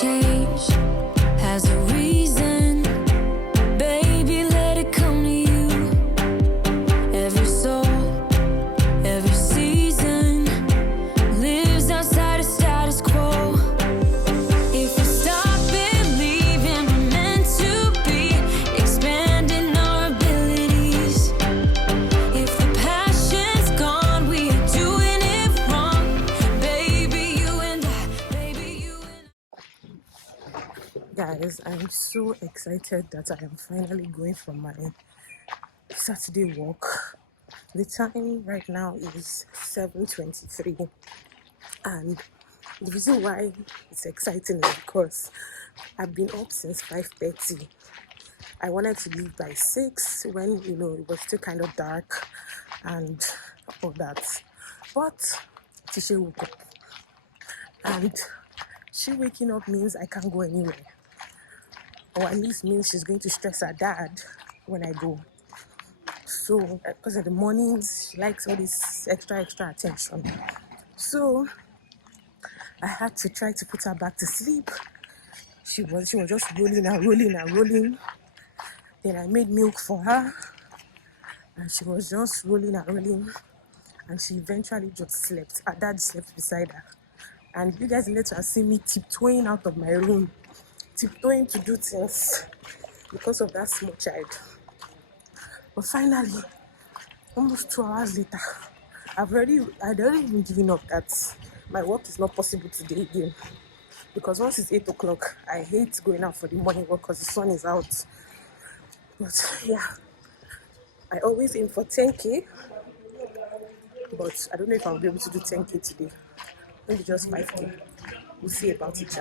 change has a reason. Baby, let it come to you. Every soul, every season lives outside of status quo. If we stop believing we're meant to be, expanding our abilities. If the passion's gone, we are doing it wrong. Baby, you and I, baby, you and Guys, I'm so excited that I am finally going for my Saturday walk. The time right now is 7:23, and the reason why it's exciting is because I've been up since 5:30. I wanted to leave by 6 when it was still kind of dark and all that, but Tisha woke up, and she waking up means I can't go anywhere, or at least means she's going to stress her dad when I go. So because in the mornings she likes all this extra attention, so I had to try to put her back to sleep. She was just rolling. Then I made milk for her, and she was just rolling, and she eventually just slept. Her dad slept beside her, and you guys need to have seen me tiptoeing out of my room, tiptoeing to do things because of that small child. But finally, almost 2 hours later, I'd already even given up that my work is not possible today again, because once it's 8 o'clock, I hate going out for the morning walk because the sun is out. But yeah, I always aim for 10k, but I don't know if I'll be able to do 10k today. Maybe just 5k. We'll see about it.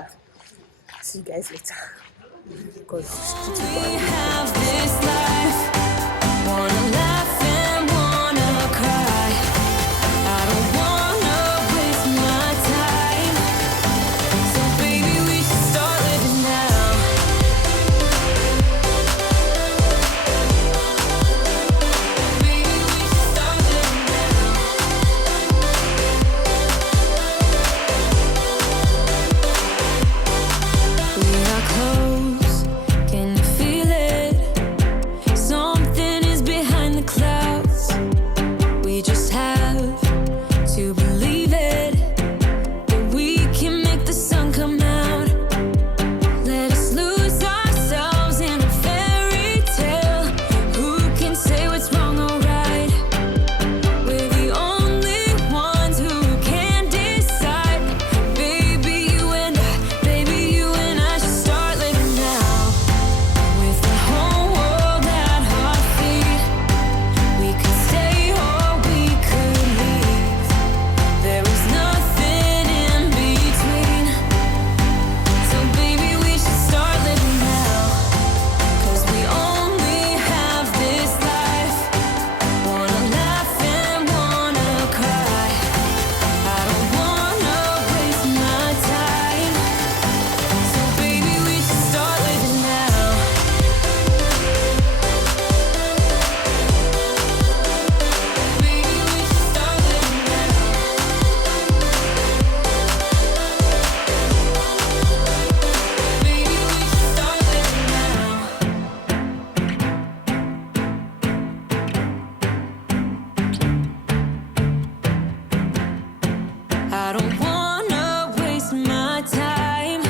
See you guys later. Because we have this life. Wanna laugh and wanna cry. I don't wanna waste my time. So baby, we should start living now. Baby, we should start living now. We are close. Can you feel it? Something is behind the clouds. We just have to believe it, that we can make the sun come out. Let us lose ourselves in a fairy tale. Who can say what's wrong or right? We're the only ones who can decide. Baby, you and I should start living now. With the whole world at our feet, we could stay or we could leave. There is nothing in between. So baby, we should start living now. 'Cause we only have this life. Wanna laugh and wanna cry. I don't wanna waste my time. So baby, we should start living now. Baby, we should start living now. Baby, we should start living now. I don't wanna waste my time.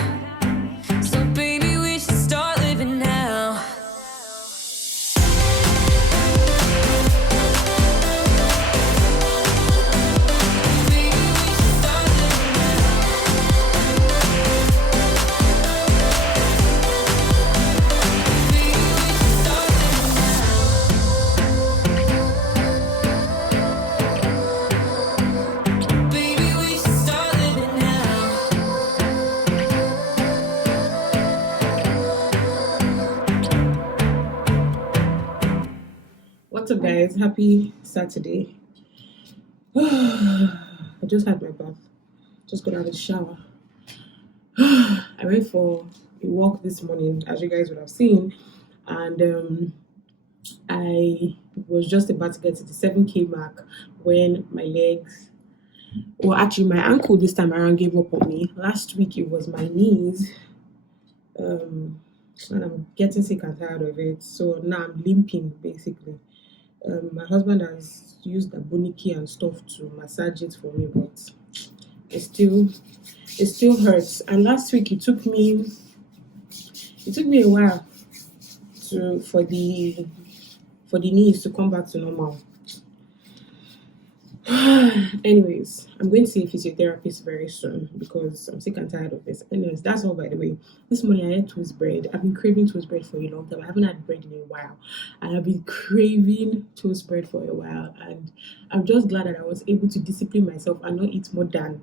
So baby, we should start living now. Baby, we should start living now. Baby, we should start living now. Baby, we should start living now. what's up, guys? Happy Saturday. I just had my bath. Just got out of the shower. I went for a walk this morning, as you guys would have seen, and I was just about to get to the 7k mark when my legs, well, actually my ankle this time around gave up on me. Last week it was my knees, And I'm getting sick and tired of it. So now I'm limping basically. My husband has used the boniki and stuff to massage it for me, but it still it still hurts. And last week it took me a while to for the knees to come back to normal. Anyways, I'm going to see a physiotherapist very soon because I'm sick and tired of this. Anyways, that's all by the way. This morning I ate toast bread. I've been craving toast bread for a long time. I haven't had bread in a while. I have been craving toast bread for a while, and I'm just glad that I was able to discipline myself and not eat more than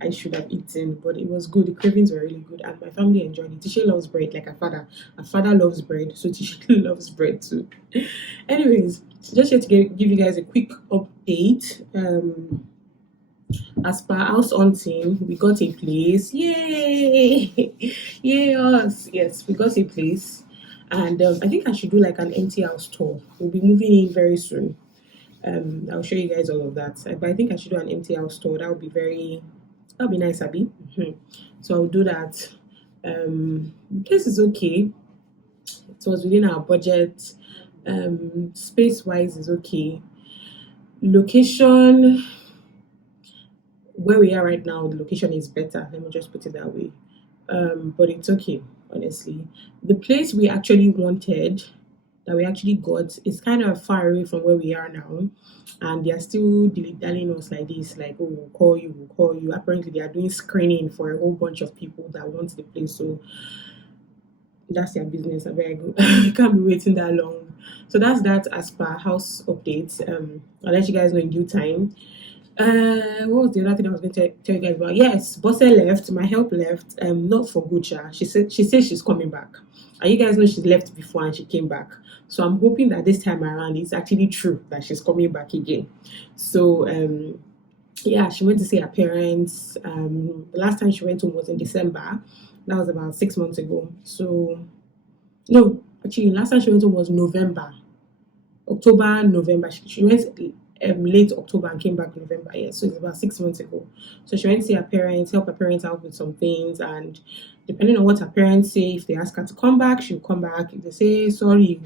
I should have eaten. But it was good. The cravings were really good, and my family enjoyed it. Tisha loves bread like her father. Her father loves bread, so Tisha loves bread too. Anyways, just here to give you guys a quick update. As per house hunting, we got a place. Yay! Yay us! Yes, we got a place, and I think I should do like an empty house tour. We'll be moving in very soon. I'll show you guys all of that. But I think I should do an empty house tour. That would be nice, Abby. So I'll do that. The place is okay. It was within our budget. Space wise is okay. Location, where we are right now, the location is better. Let me just put it that way. But it's okay, honestly. The place we actually wanted, that we actually got, is kind of far away from where we are now. And they are still dilly-dallying us like this, like, oh, we'll call you. Apparently, they are doing screening for a whole bunch of people that want the place. So that's their business. I can't be waiting that long. So that's that as per house updates. I'll let you guys know in due time. What was the other thing I was going to tell you guys about? Yes, Bosse left. My help left. Not for good. She said she's coming back. And you guys know she left before and she came back. So I'm hoping that this time around it's actually true that she's coming back again. So yeah, she went to see her parents. The last time she went home was in December. That was about 6 months ago. So no, actually, last time she went home was October, November. She went late October and came back November. Yeah, so it's about 6 months ago. So she went to see her parents, help her parents out with some things, and depending on what her parents say, if they ask her to come back, she'll come back. If they say sorry,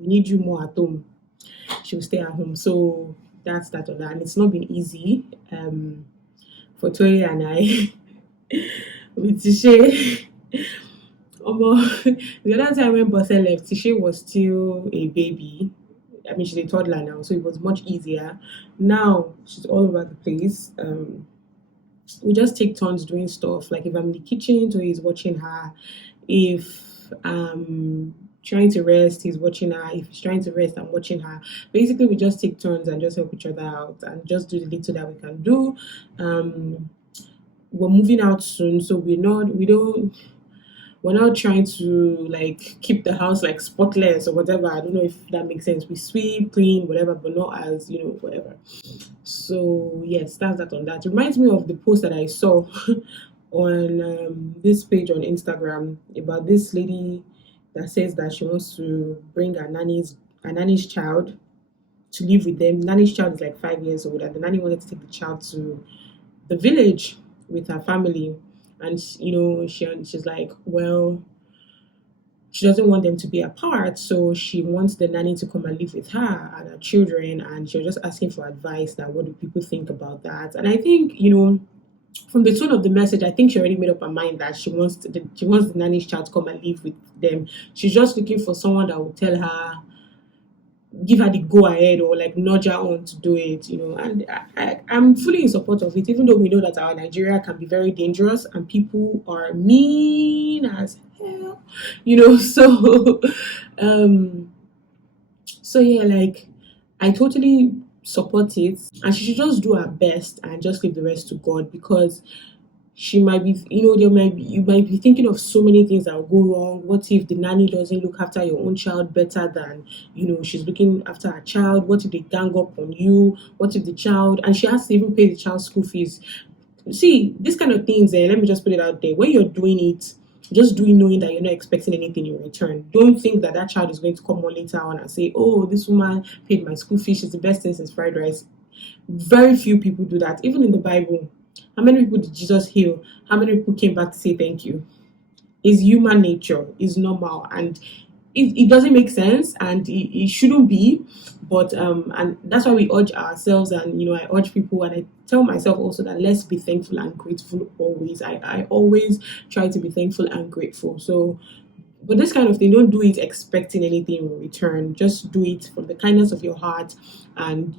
we need you more at home, she'll stay at home. So that's that on that. And it's not been easy for Toye and I with Tishe. The other time when Bosse left, Tishe was still a baby. I mean, she's a toddler now, so it was much easier. Now she's all over the place. We just take turns doing stuff. Like if I'm in the kitchen, Toye is watching her. If I'm trying to rest, he's watching her. If he's trying to rest, I'm watching her. Basically, we just take turns and just help each other out and just do the little that we can do. We're moving out soon, so we're not trying to like keep the house like spotless or whatever. I don't know if that makes sense. We sweep, clean, whatever, but not as whatever. So yes, that's that on that. It reminds me of the post that I saw on this page on Instagram about this lady that says that she wants to bring her nanny's child to live with them. Nanny's child is like 5 years old, and the nanny wanted to take the child to the village with her family. And she's like, well, she doesn't want them to be apart, so she wants the nanny to come and live with her and her children. And she was just asking for advice that what do people think about that. And I think from the tone of the message, I think she already made up her mind that she wants the nanny's child to come and live with them. She's just looking for someone that will tell her, give her the go ahead, or like nudge her on to do it, and I'm fully in support of it, even though we know that our Nigeria can be very dangerous and people are mean as hell, so yeah, like I totally support it, and she should just do her best and just leave the rest to God, because she might be, you might be thinking of so many things that will go wrong. What if the nanny doesn't look after your own child better than, she's looking after her child? What if they gang up on you? What if the child, and she has to even pay the child's school fees? See, these kind of things, let me just put it out there. When you're doing it, just do it knowing that you're not expecting anything in return. Don't think that that child is going to come on later on and say, oh, this woman paid my school fees. She's the best thing since fried rice. Very few people do that. Even in the Bible, how many people did Jesus heal? How many people came back to say thank you? is human nature, is normal, and it doesn't make sense, and it shouldn't be. But and that's why we urge ourselves, and I urge people, and I tell myself also, that let's be thankful and grateful always. I always try to be thankful and grateful. So, but this kind of thing, don't do it expecting anything in return. Just do it from the kindness of your heart, and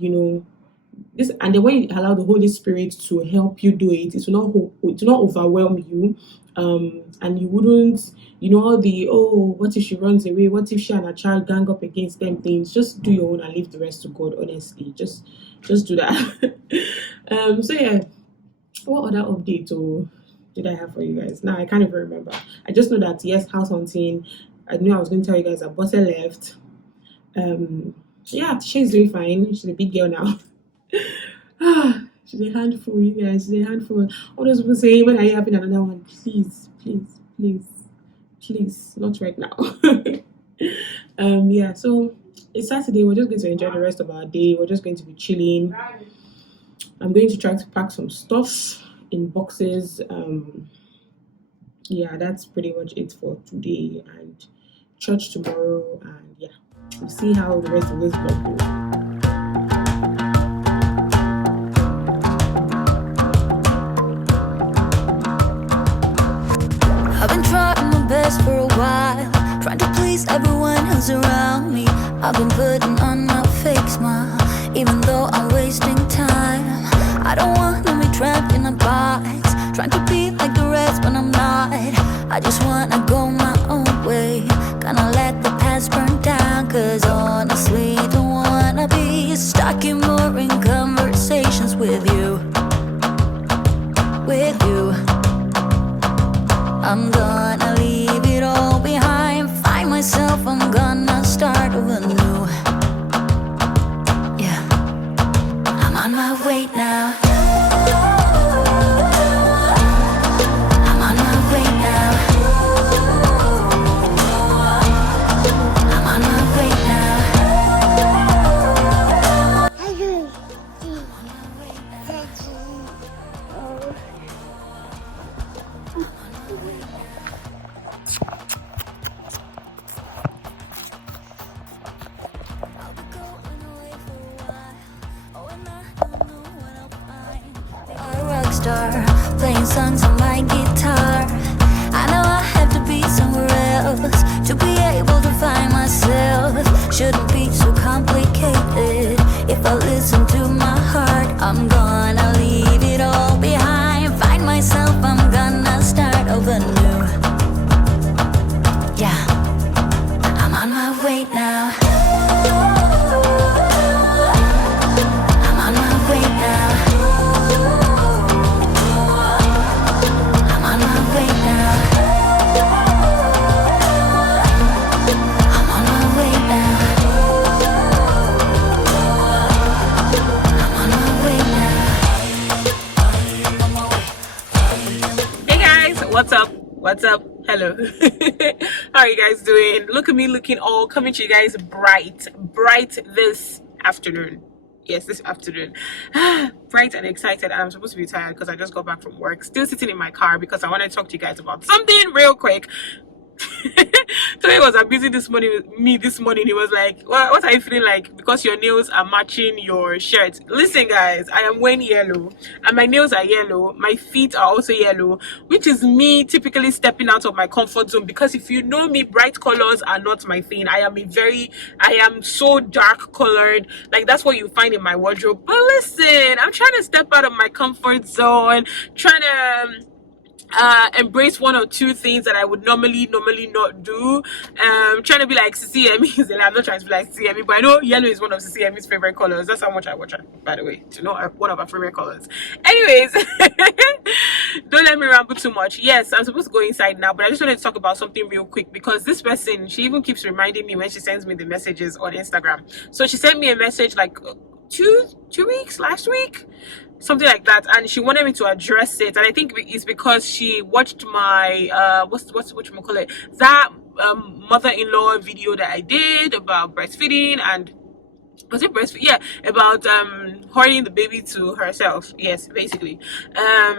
this, and the way you allow the Holy Spirit to help you do it, it will not overwhelm you, and you wouldn't, all the, oh, what if she runs away, what if she and her child gang up against them things. Just do your own and leave the rest to God. Honestly, just do that. So yeah, what other update did I have for you guys? Now I can't even remember. I just know that, yes, house hunting. I knew I was going to tell you guys that Butter left. Yeah, she's doing fine. She's a big girl now. She's a handful, you guys. She's a handful. All those people say, when are you having another one? Please, please, please, please, not right now. Yeah, so it's Saturday. We're just going to enjoy the rest of our day. We're just going to be chilling. I'm going to try to pack some stuff in boxes. Yeah, that's pretty much it for today, and church tomorrow, and yeah, we'll see how the rest of this vlog goes. I've been trying my best for a while, trying to please everyone who's around me. I've been putting on my fake smile, even though I'm wasting time. I don't want to be trapped in a box, trying to be like the rest when I'm not. I just wanna go my own way, gonna let the past burn down. Cause honestly, don't wanna be stuck in boring conversations with you. I'm gonna leave it all behind, find myself, I'm gonna start over new. Yeah, I'm on my way now. I'm on my way now. I'm on my way now. Playing songs on my guitar. I know I have to be somewhere else to be able to find myself. Shouldn't be so complicated. If I listen to my heart, I'm gonna leave it all behind, find myself, I'm gonna start over new. Yeah, I'm on my way now. I'm on my way now. What's up? Hello. How are you guys doing? Look at me looking all coming to you guys bright this afternoon. Yes, this afternoon. Bright and excited, and I'm supposed to be tired because I just got back from work. Still sitting in my car because I want to talk to you guys about something real quick. Today was busy this morning with me. This morning he was like, what are you feeling like because your nails are matching your shirt? Listen guys, I am wearing yellow and my nails are yellow, my feet are also yellow, which is me typically stepping out of my comfort zone, because if you know me, bright colors are not my thing. I am so dark colored, like that's what you find in my wardrobe. But listen, I'm trying to step out of my comfort zone, trying to embrace one or two things that I would normally not do. Trying to be like CCME. I'm not trying to be like CCME, but I know yellow is one of CCME's favorite colors. That's how much I watch her, by the way, to know one of her favorite colors. Anyways, don't let me ramble too much. Yes, I'm supposed to go inside now, but I just wanted to talk about something real quick, because this person, she even keeps reminding me when she sends me the messages on Instagram. So she sent me a message like two weeks last week, something like that, and she wanted me to address it, and I think it's because she watched my what you call it, that mother-in-law video that I did about breastfeeding, and was it breastfeed? Yeah, about hoarding the baby to herself. Yes, basically.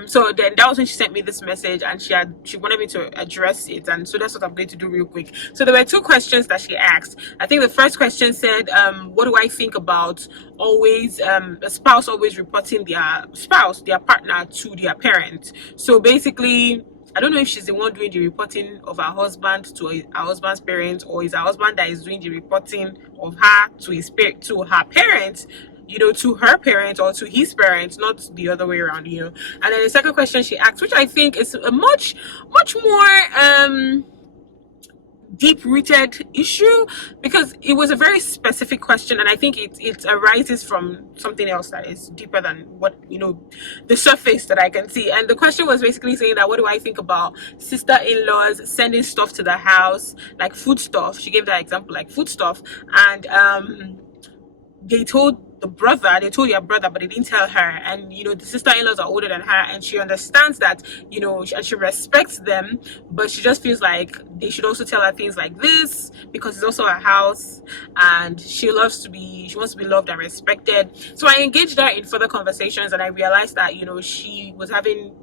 So then that was when she sent me this message, and she wanted me to address it, and so that's what I'm going to do real quick. So there were two questions that she asked. I think the first question said, what do I think about always a spouse always reporting their partner to their parent? So basically, I don't know if she's the one doing the reporting of her husband to her husband's parents, or is her husband that is doing the reporting of her to her parents, to her parents or to his parents, not the other way around. And then the second question she asked, which I think is a much more deep-rooted issue, because it was a very specific question, and I think it arises from something else that is deeper than what the surface that I can see. And the question was basically saying that, what do I think about sister-in-laws sending stuff to the house, like food stuff? She gave that example, like food stuff, and they told their brother, but they didn't tell her. And the sister-in-laws are older than her, and she understands that, and she respects them, but she just feels like they should also tell her things like this, because it's also her house, and she wants to be loved and respected. So I engaged her in further conversations, and I realized that she was having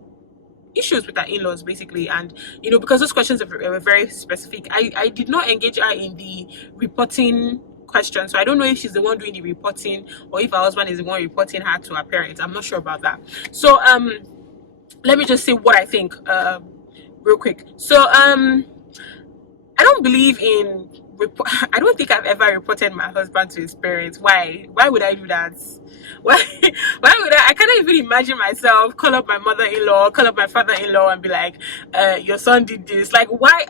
issues with her in-laws, basically. And because those questions were very specific, I did not engage her in the reporting question. So I don't know if she's the one doing the reporting, or if her husband is the one reporting her to her parents. I'm not sure about that. So let me just say what I think real quick. So I don't believe in I don't think I've ever reported my husband to his parents. Why would I do that? Why would I can't even imagine myself call up my mother-in-law, call up my father-in-law, and be like, your son did this. Like, why?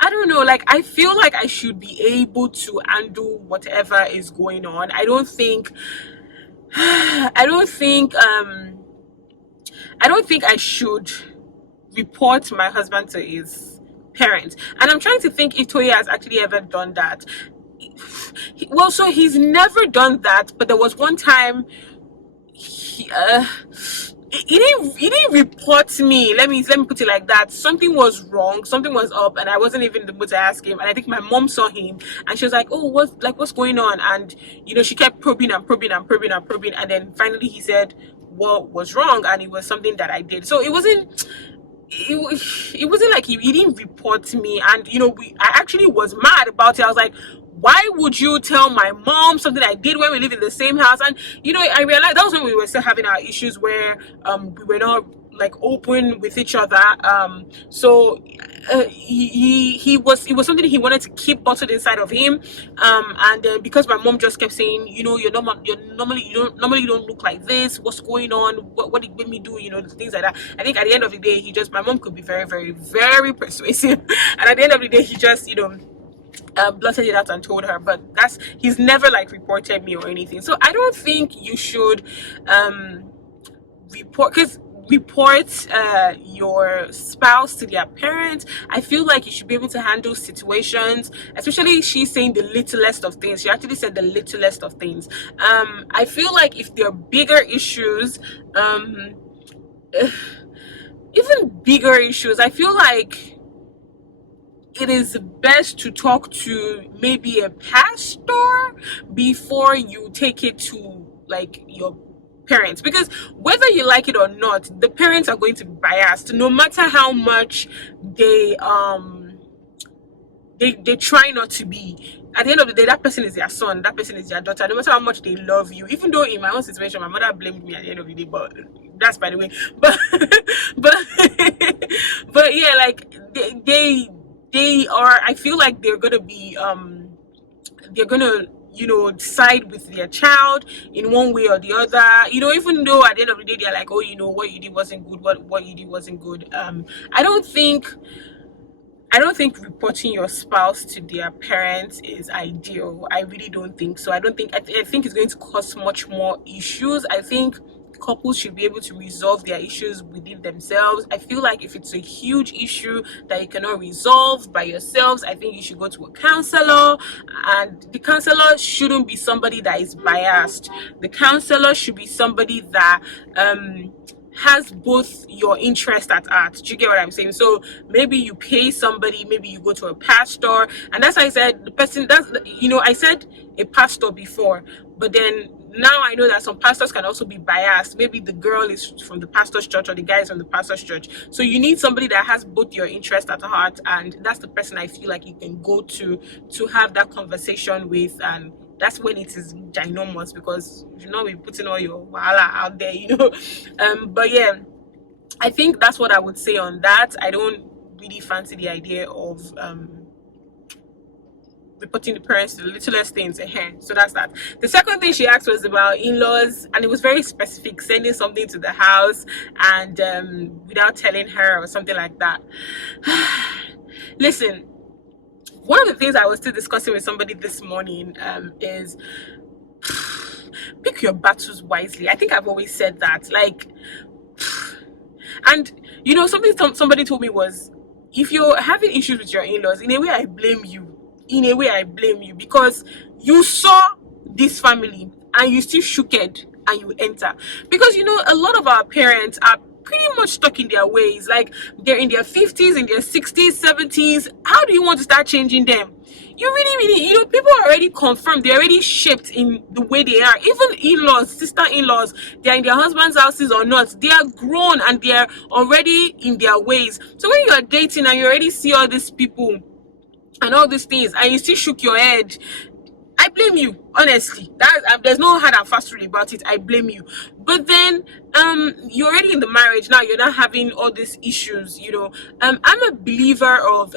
I don't know, like, I feel like I should be able to handle whatever is going on. I don't think I should report my husband to his parents. And I'm trying to think if Toya has actually ever done that. Well, so he's never done that, but there was one time he didn't report me. Let me put it like that. Something was wrong, something was up, and I wasn't even able to ask him. And I think my mom saw him, and she was like, "Oh, what's going on?" And she kept probing, and then finally he said what was wrong, and it was something that I did. So it wasn't like he didn't report me. And I actually was mad about it. I was like, why would you tell my mom something I did when we live in the same house? And I realized that was when we were still having our issues, where we were not like open with each other. So it was something he wanted to keep bottled inside of him. And then because my mom just kept saying, you normally don't look like this. What's going on? What did Gbemi do? Things like that. I think at the end of the day, my mom could be very, very, very persuasive, and at the end of the day, he just blotted it out and told her. But he's never like reported me or anything. So I don't think you should report your spouse to their parents. I feel like you should be able to handle situations, especially she's saying the littlest of things. She actually said the littlest of things. I feel like if there are bigger issues, even bigger issues, I feel like it is best to talk to maybe a pastor before you take it to like your parents, because whether you like it or not, the parents are going to be biased, no matter how much they try not to be. At the end of the day, that person is their son, that person is their daughter, no matter how much they love you. Even though in my own situation, my mother blamed me at the end of the day, but that's by the way. But but yeah, like they are, I feel like they're gonna be they're gonna side with their child in one way or the other, even though at the end of the day they're like, oh, what you did wasn't good, what you did wasn't good. I don't think reporting your spouse to their parents is ideal. I really don't think so. I think it's going to cause much more issues. I think couples should be able to resolve their issues within themselves. I feel like if it's a huge issue that you cannot resolve by yourselves, I think you should go to a counselor, and the counselor shouldn't be somebody that is biased. The counselor should be somebody that has both your interest at heart. Do you get what I'm saying? So maybe you pay somebody, maybe you go to a pastor, and that's why I said the person, that's, you know, I said a pastor before, but then now I know that some pastors can also be biased. Maybe the girl is from the pastor's church or the guy is from the pastor's church. So you need somebody that has both your interest at heart, and that's the person I feel like you can go to have that conversation with. And that's when it is ginormous, because you know be putting all your wahala out there, you know. But yeah, I think that's what I would say on that. I don't really fancy the idea of reporting the parents to the littlest things ahead. So that's that. The second thing she asked was about in-laws, and it was very specific, sending something to the house and without telling her or something like that. Listen, one of the things I was still discussing with somebody this morning is pick your battles wisely. I think I've always said that. Like, and you know, something somebody told me was, if you're having issues with your in-laws, in a way I blame you. In a way I blame you, because you saw this family and you still shook it and you enter. Because you know, a lot of our parents are pretty much stuck in their ways. Like, they're in their 50s, in their 60s, 70s. How do you want to start changing them? You really, you know, people are already confirmed, they're already shaped in the way they are. Even in-laws, sister-in-laws, they're in their husbands' houses or not, they are grown and they're already in their ways. So when you are dating and you already see all these people and all these things and you still shook your head, I blame you, honestly. That there's no hard and fast rule about it. I blame you. But then you're already in the marriage now, you're not having all these issues, you know. I'm a believer of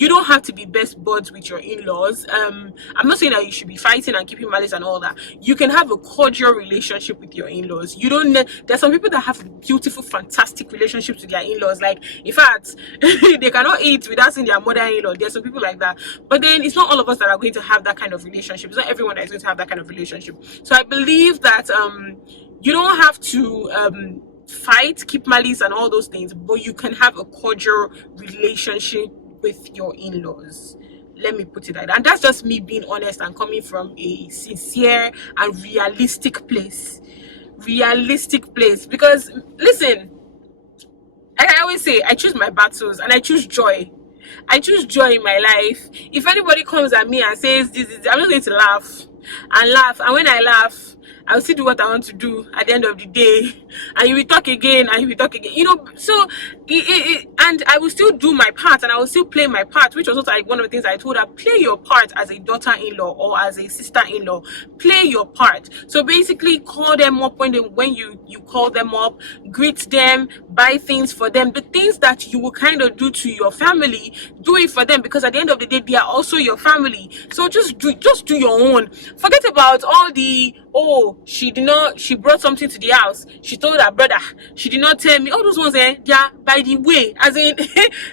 you don't have to be best buds with your in-laws. I'm not saying that you should be fighting and keeping malice and all that. You can have a cordial relationship with your in-laws. You don't there's some people that have beautiful, fantastic relationships with their in-laws. Like, in fact, they cannot eat without seeing their mother-in-law. There's some people like that. But then it's not all of us that are going to have that kind of relationship. It's not everyone that is going to have that kind of relationship. So I believe that you don't have to fight, keep malice and all those things, but you can have a cordial relationship with your in-laws. Let me put it like that. And that's just me being honest and coming from a sincere and realistic place. Because listen, like I always say, I choose my battles and I choose joy. I choose joy in my life. If anybody comes at me and says this, I'm just going to laugh. And when I laugh, I'll still do what I want to do at the end of the day, and you will talk again, you know. So and I will still do my part, and I will still play my part, which was also like one of the things I told her: play your part as a daughter-in-law or as a sister-in-law. Play your part. So basically, call them up when you call them up, greet them, buy things for them. The things that you will kind of do to your family, do it for them, because at the end of the day, they are also your family. So just do your own. Forget about all the, oh, she brought something to the house, she told her brother, she did not tell me. All those ones, they are by the way, as in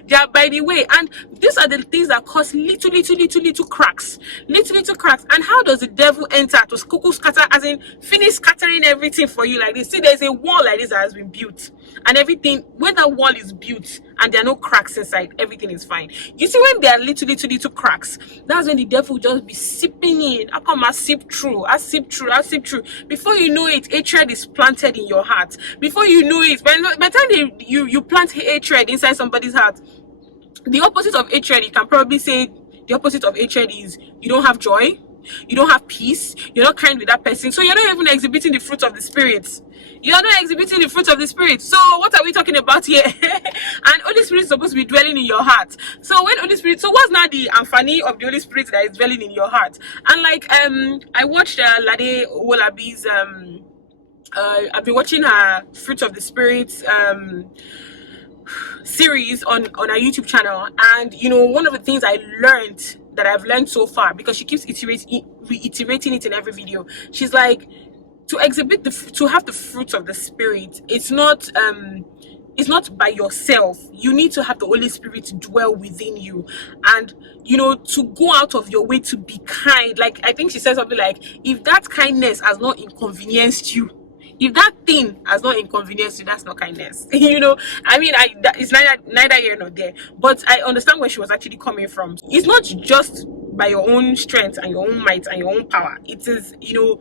they are by the way. And these are the things that cause little cracks. And how does the devil enter to cuckoo scatter, as in finish scattering everything for you like this? See, there's a wall like this that has been built, and everything, when that wall is built and there are no cracks inside, everything is fine. You see, when there are little cracks, that's when the devil will just be sipping in. I come, I sip through. Before you know it, hatred is planted in your heart. Before you know it, by the time you plant hatred inside somebody's heart, the opposite of hatred, you can probably say the opposite of hatred is you don't have joy, you don't have peace, you're not kind with that person, so you're not even exhibiting the fruit of the spirit. You're not exhibiting the fruit of the spirit. So what are we talking about here? And Holy Spirit is supposed to be dwelling in your heart. So when Holy Spirit, so what's now the amfani of the Holy Spirit that is dwelling in your heart? And like I watched Lade Wolabi's I've been watching her Fruit of the Spirit series on our YouTube channel, and you know, one of the things I've learned so far, because she keeps reiterating it in every video, she's like, to have the fruit of the spirit, it's not by yourself. You need to have the Holy Spirit dwell within you, and you know, to go out of your way to be kind. Like, I think she said something like, if that kindness has not inconvenienced you, if that thing has not inconvenienced you, that's not kindness. You know, I mean, it's neither here nor there, but I understand where she was actually coming from. It's not just by your own strength and your own might and your own power. It is, you know,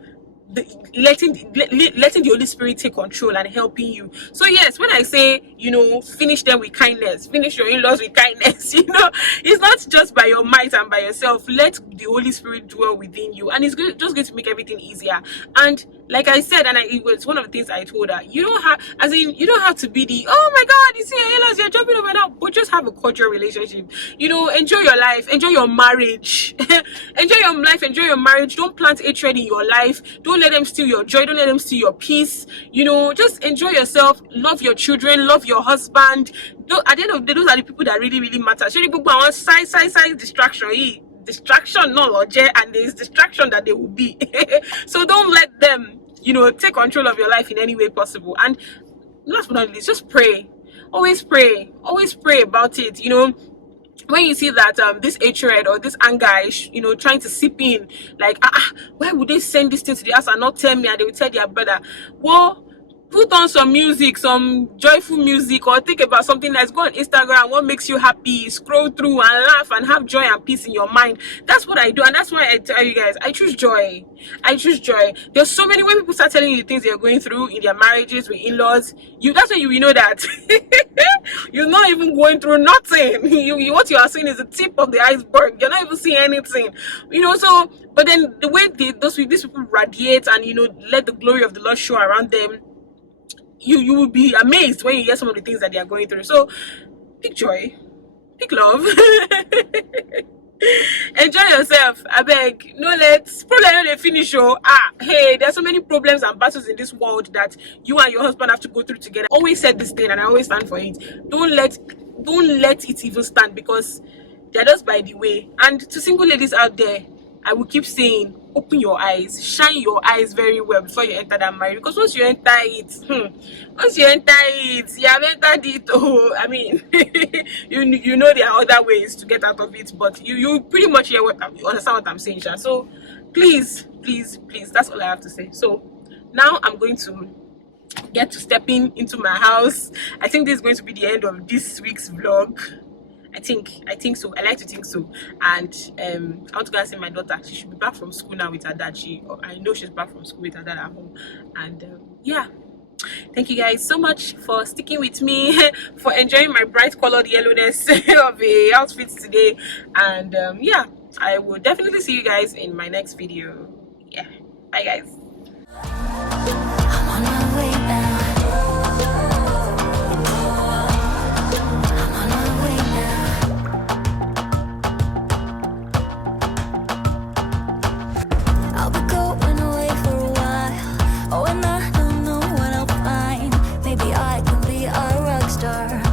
letting the Holy Spirit take control and helping you. So yes, when I say, you know, finish them with kindness, finish your in-laws with kindness, you know, it's not just by your might and by yourself. Let the Holy Spirit dwell within you, and it's just going to make everything easier. And like I said, and it was one of the things I told her, you don't have, as in, you don't have to be the, oh my God, you see your in-laws, you're jumping over now, but just have a cordial relationship. You know, enjoy your life, enjoy your marriage, enjoy your life, enjoy your marriage. Don't plant hatred in your life. Don't let them steal your joy. Don't let them steal your peace. You know, just enjoy yourself. Love your children. Love your husband. At the end of the day, those are the people that really, really matter. So people want side distraction, no logic, and there's distraction that they will be. So don't let them, you know, take control of your life in any way possible. And last but not least, just pray. Always pray about it. You know, when you see that this hatred or this anger is, you know, trying to seep in, like, why would they send this thing to the house and not tell me, and they will tell their brother? Well, put on some music, some joyful music, or think about something that's go on Instagram, what makes you happy, scroll through and laugh and have joy and peace in your mind. That's what I do, and that's why I tell you guys, I choose joy. There's so many, when people start telling you the things they're going through in their marriages with in-laws, that's when you know that you're not even going through nothing. What you are seeing is the tip of the iceberg. You're not even seeing anything, you know. So but then the way these people radiate and, you know, let the glory of the Lord show around them, you will be amazed when you hear some of the things that they are going through. So pick joy, pick love. Enjoy yourself. I beg. No, let's problem they finish. Hey, there's so many problems and battles in this world that you and your husband have to go through together. I always said this thing, and I always stand for it. Don't let it even stand, because they're just by the way. And to single ladies out there, I will keep saying, open your eyes, shine your eyes very well before you enter that marriage. Because once you enter it, you have entered it. Oh, I mean, you know there are other ways to get out of it, but you pretty much hear you understand what I'm saying, Sha. So please, that's all I have to say. So now I'm going to get to stepping into my house. I think this is going to be the end of this week's vlog. I think so. I like to think so. And I want to go and see my daughter. She should be back from school now with her dad. I know she's back from school with her dad at home. And yeah, thank you guys so much for sticking with me, for enjoying my bright colored yellowness of a outfit today. And yeah, I will definitely see you guys in my next video. Yeah, bye guys.